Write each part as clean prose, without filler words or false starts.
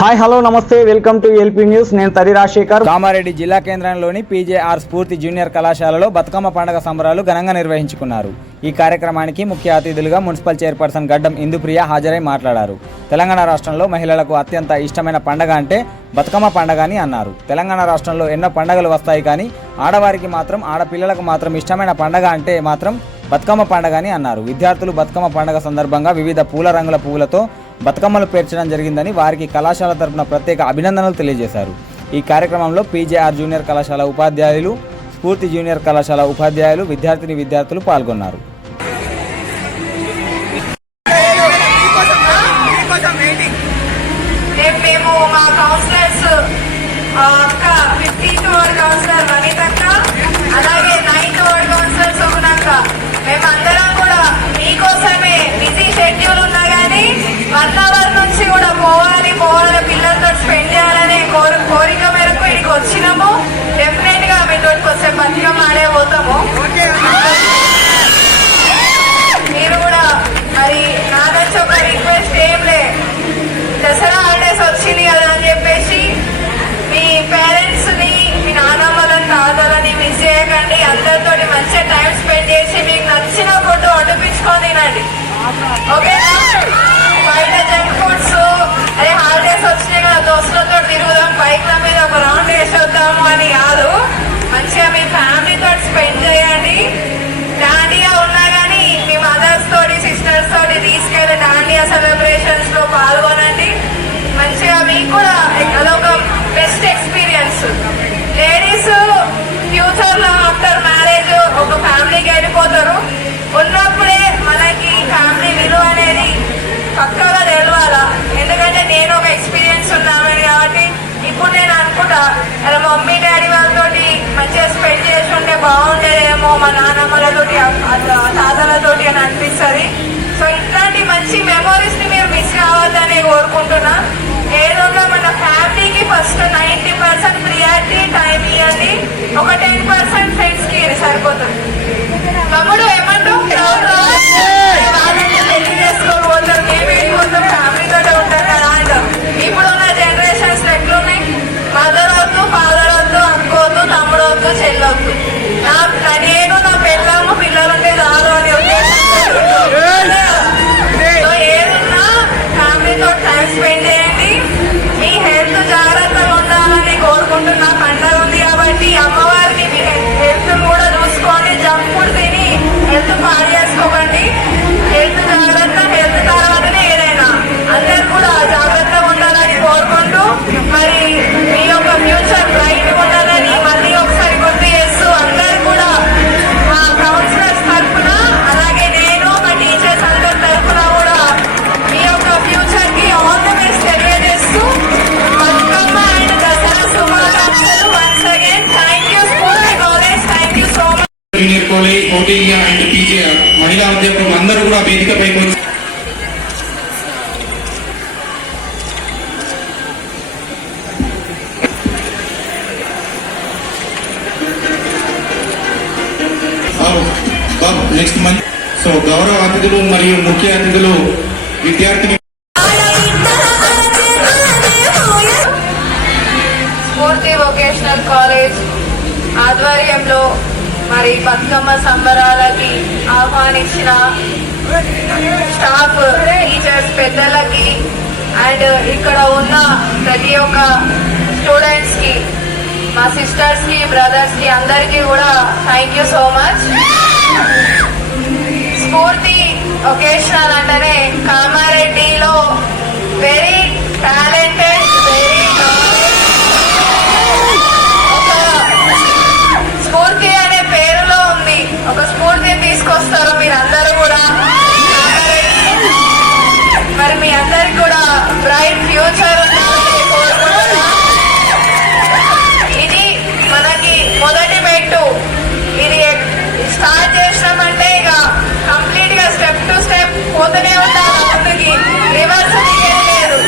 Hi hello నమస్తే welcome to LP news. నేను తరి రాజశేఖర్. కామారెడ్డి జిల్లా కేంద్రంలోని పీజేఆర్ స్ఫూర్తి జూనియర్ కళాశాలలో బతుకమ్మ పండుగ సంబరాలు ఘనంగా నిర్వహించుకున్నారు. ఈ కార్యక్రమానికి ముఖ్య అతిథులుగా మున్సిపల్ చైర్పర్సన్ గడ్డం ఇందుప్రియ హాజరై మాట్లాడారు. తెలంగాణ రాష్ట్రంలో మహిళలకు అత్యంత ఇష్టమైన పండుగ అంటే బతుకమ్మ పండుగ అని అన్నారు. తెలంగాణ రాష్ట్రంలో ఎన్నో పండుగలు వస్తాయి, కానీ ఆడవారికి మాత్రం ఆడపిల్లలకు మాత్రం ఇష్టమైన పండుగ అంటే మాత్రం బతుకమ్మ పండుగ అని అన్నారు. విద్యార్థులు బతుకమ్మ పండుగ సందర్భంగా వివిధ పూల రంగుల పువ్వులతో బతుకమ్మలు పేర్చడం జరిగిందని వారికి కళాశాల తరపున ప్రత్యేక అభినందనలు తెలియజేశారు. ఈ కార్యక్రమంలో పీజేఆర్ జూనియర్ కళాశాల ఉపాధ్యాయులు, స్ఫూర్తి జూనియర్ కళాశాల ఉపాధ్యాయులు, విద్యార్థులు పాల్గొన్నారు. మేమందరం కూడా మీకోసమే బిజీ షెడ్యూల్ ఉన్నా కానీ 1 అవర్ నుంచి కూడా పోవాలి పిల్లలతో స్పెండ్ చేయాలనే కోరిక మేరకు ఇక్కడికి వచ్చినాము. డెఫినెట్ గా మీతో వస్తే బతుకమ్మ ఆడే పోతాము. మీరు కూడా మరి నా నుంచి ఒక రిక్వెస్ట్ ఏం లే, దసరా హాలిడేస్ వచ్చింది కదా అని చెప్పేసి మీ పేరెంట్స్ ని, మీ నాన్నమ్మలని, తాతలని మిస్ చేయకండి. అందరితో మంచిగా టైం స్పెండ్ చేసి మీకు నచ్చిన ఫుడ్ వండిపించుకొని తినండి, ఓకేనా? బయట జంక్ ఫుడ్స్ అదే హాలిడేస్ వచ్చినాయి కదా దోస్తులతో తిరుగుదాం, బైక్ల మీద ఒక రౌండ్ వేసేద్దాము అని కాదు. మంచిగా మీ ఫ్యామిలీతో స్పెండ్ చేయండి. డాండియా ఉన్నా కానీ మీ మదర్స్ తోటి, సిస్టర్స్ తోటి తీసుకెళ్ళి డాండియా సెలబ్రేషన్స్ లో పాల్గొనండి. మంచిగా మీకు కూడా అదొక బెస్ట్ ఎక్స్పీరియన్స్. లేడీస్ ఫ్యూచర్ లో ఆఫ్టర్ మ్యారేజ్ ఒక ఫ్యామిలీకి వెళ్ళిపోతారు. ఉన్నప్పుడే మనకి ఫ్యామిలీ విలువ అనేది పక్కగా తెలవాలా. ఎందుకంటే నేను ఒక ఎక్స్పీరియన్స్ ఉన్నాను కాబట్టి ఇప్పుడు నేను అనుకుంటా అలా మమ్మీ డాడీ వాళ్ళతోటి మంచిగా స్పెండ్ చేసి ఉంటే బాగుండేదేమో, మా నాన్నమ్మలతోటి తాతలతోటి అని అనిపిస్తుంది. సో ఇట్లాంటి మంచి మెమోరీస్ ని మీరు మిస్ కావద్దని కోరుకుంటున్నా. ఏదో మన ఫ్యామిలీకి ఫస్ట్ 90% ప్రియారిటీ టైం ఇవ్వండి, ఒక 10% ఫ్రెండ్స్ కి సరిపోతుంది. తమ్ముడు ఏమంటావు? పెళ్లి చేసుకోకపోతాం, మేము వెళ్ళిపోతాం, ఫ్యామిలీతో ఉంటాం కదా అంటాం. ఇప్పుడున్న జనరేషన్స్ ఎట్లున్నాయి? మదర్ వద్దు, ఫాదర్ వద్దు, అక్కొద్దు, తమ్ముడు వద్దు, చెల్లొద్దు. నేను నా పిల్లలు పిల్లలుంటే రాదు అని ఏదున్నా ఫ్యామిలీతో టైం స్పెండ్ చేయండి. మీ హెల్త్ జాగ్రత్తగా ఉండాలని కోరుకుంటున్నా. పండుగ ఉంది కాబట్టి అమ్మవారిని మీ హెల్త్ కూడా చూసుకోండి. జంక్ ఫుడ్ తిని హెల్త్ పాడు చేసుకోకండి. హెల్త్ జాగ్రత్త, హెల్త్ తర్వాతనే ఏదైనా. అందరు కూడా జాగ్రత్తగా ఉండాలని కోరుకుంటూ మరి మీ యొక్క ఫ్యూచర్ బ్రైట్ ఉండాలని మళ్ళీ ఒకసారి గుర్తు చేస్తూ అందరు కూడా మా కౌన్సిలర్స్ తరఫున, అలాగే నేను మా టీచర్స్ అందరి తరఫున కూడా మీ యొక్క ఫ్యూచర్ కి ఆల్ ది బెస్ట్ తెలియజేస్తూ బతుకమ్మ అండ్ దసరా శుభాకాంక్షలు. వన్స్ అగైన్ థ్యాంక్ యూ స్ఫూర్తి college, thank you so much. Junior college, OTR and PJR మహిళా అధ్యాపకులు అందరూ కూడా వేదికపైకి వచ్చి నెక్స్ట్ మంత్. సో గౌరవ అతిథులు మరియు ముఖ్య అతిథులు విద్యార్థిని స్ఫూర్తి వొకేషనల్ కాలేజ్ ఆధ్వర్యంలో మరి బతుకమ్మ సంబరాలకి ఆహ్వానించిన స్టాఫ్, టీచర్స్, పెద్దలకి అండ్ ఇక్కడ ఉన్న ప్రతి ఒక్క స్టూడెంట్స్ కి, మా సిస్టర్స్ కి, బ్రదర్స్ కి అందరికీ కూడా థ్యాంక్ యూ సో మచ్. స్ఫూర్తి వొకేషనల్ అంటేనే కామారెడ్డిలో వెరీ టాలెంటెడ్, వెరీ స్ఫూర్తి అనే పేరులో ఉంది. ఒక స్ఫూర్తిని తీసుకొస్తారు మీరందరూ కూడా. మరి మీ అందరికి కూడా బ్రైట్ ఫ్యూచర్ ఉండాలని కోరుకుంటున్నా. ఇది మనకి మొదటి మెట్టు. ఇది స్టార్ట్ చేసినామంటే ఇక కంప్లీట్ గా స్టెప్ టు స్టెప్ పోతూనే ఉంటాం ముందుకి, రివర్స్ లేదు.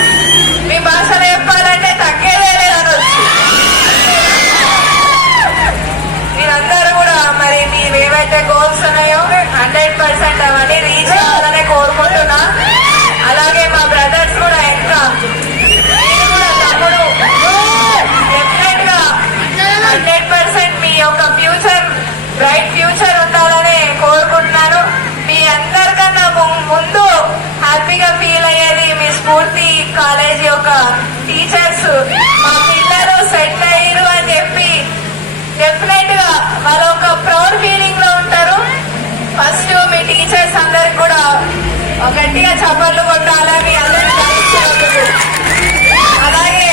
టీచర్స్ మా పిల్లలు సెట్ అయ్యారు అని చెప్పి డెఫినెట్ గా వాళ్ళు ఒక ప్రౌడ్ ఫీలింగ్ లో ఉంటారు. ఫస్ట్ మీ టీచర్స్ అందరికి కూడా గట్టిగా చప్పట్లు కొట్టాలని అందరికీ భరిస్తున్నందుకు. అలాగే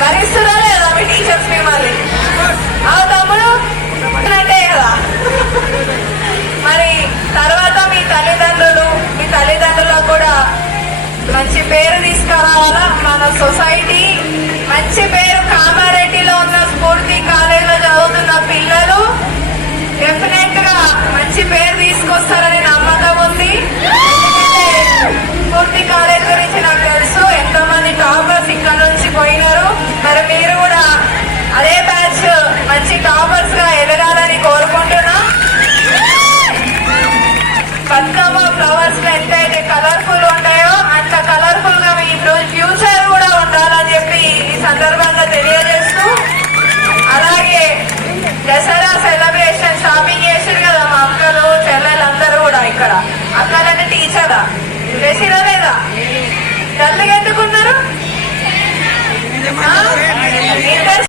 భరిస్తున్నా లేదా మీ టీచర్స్ మిమ్మల్ని? ఆ తమ్ముడు అంటే కదా. మరి తర్వాత మీ తల్లిదండ్రులకు కూడా మంచి పేరు తీసుకురావాలా. మన సొసైటీ మంచి పేరు, కామారెడ్డిలో ఉన్న స్ఫూర్తి కాలేజీలో చదువుతున్న పిల్లలు డెఫినెట్ గా మంచి పేరు తీసుకొస్తారని నమ్మకం ఉంది. ఎందుకంటే స్ఫూర్తి కాలేజ్ గురించి నాకు తెలుసు, ఎంతో మంది టాపర్స్ ఇక్కడ నుంచి పోయినారు. మరి మీరు కూడా అదే బ్యాచ్ మంచి టాపర్స్ గా ఎదగాలని కోరుకుంటున్నా. బతుకమ్మ ఫ్లవర్స్ లో ఎంతైతే కలర్ఫుల్ ఉంటాయో అంత కలర్ఫుల్ గా మీ ఫ్యూచర్ కూడా ఉండాలని చెప్పి ఈ సందర్భంగా తెలియజేస్తూ, అలాగే దసరా సెలబ్రేషన్ షాపింగ్ చేసారు కదా మా అక్కలు చెల్లెలందరూ కూడా. ఇక్కడ అక్కలంటే టీచరా చేసిరా లేదా? డల్లుగా ఎందుకున్నారు?